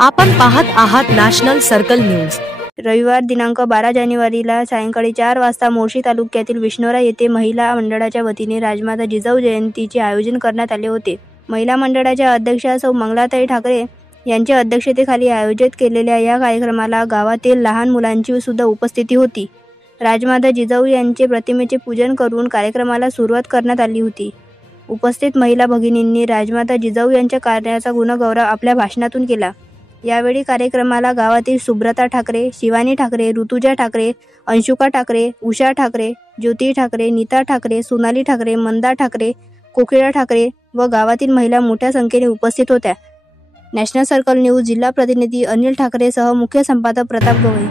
आपण पाहत आहात नॅशनल सर्कल न्यूज। रविवार दिनांक 12 जानेवारीला सायंकाळी 4 वाजता मोर्शी तालुक्यातील विष्णोरा येथे महिला मंडळाच्या वतीने राजमाता जिजाऊ जयंतीचे आयोजन करण्यात आले होते। महिला मंडळाच्या अध्यक्षा सौ मंगलाताई ठाकरे यांच्या अध्यक्षतेखाली आयोजित केलेल्या या कार्यक्रमाला गावातील लहान मुलांची सुद्धा उपस्थिती होती। राजमाता जिजाऊ यांचे प्रतिमेचे पूजन करून कार्यक्रमाला सुरुवात करण्यात आली होती। उपस्थित महिला भगिनींनी राजमाता जिजाऊ यांच्या कार्याचा गुणगौरव आपल्या भाषणातून केला। यावेळी कार्यक्रमाला गावातील सुब्रता ठाकरे, शिवानी ठाकरे, ऋतुजा ठाकरे, अंशुका ठाकरे, उषा ठाकरे, ज्योती ठाकरे, नीता ठाकरे, सोनाली ठाकरे, मंदा ठाकरे, कोकिळा ठाकरे व गावातील महिला मोठ्या संख्येने उपस्थित होत्या। नॅशनल सर्कल न्यूज जिल्हा प्रतिनिधी अनिल ठाकरे सह मुख्य संपादक प्रताप गवई।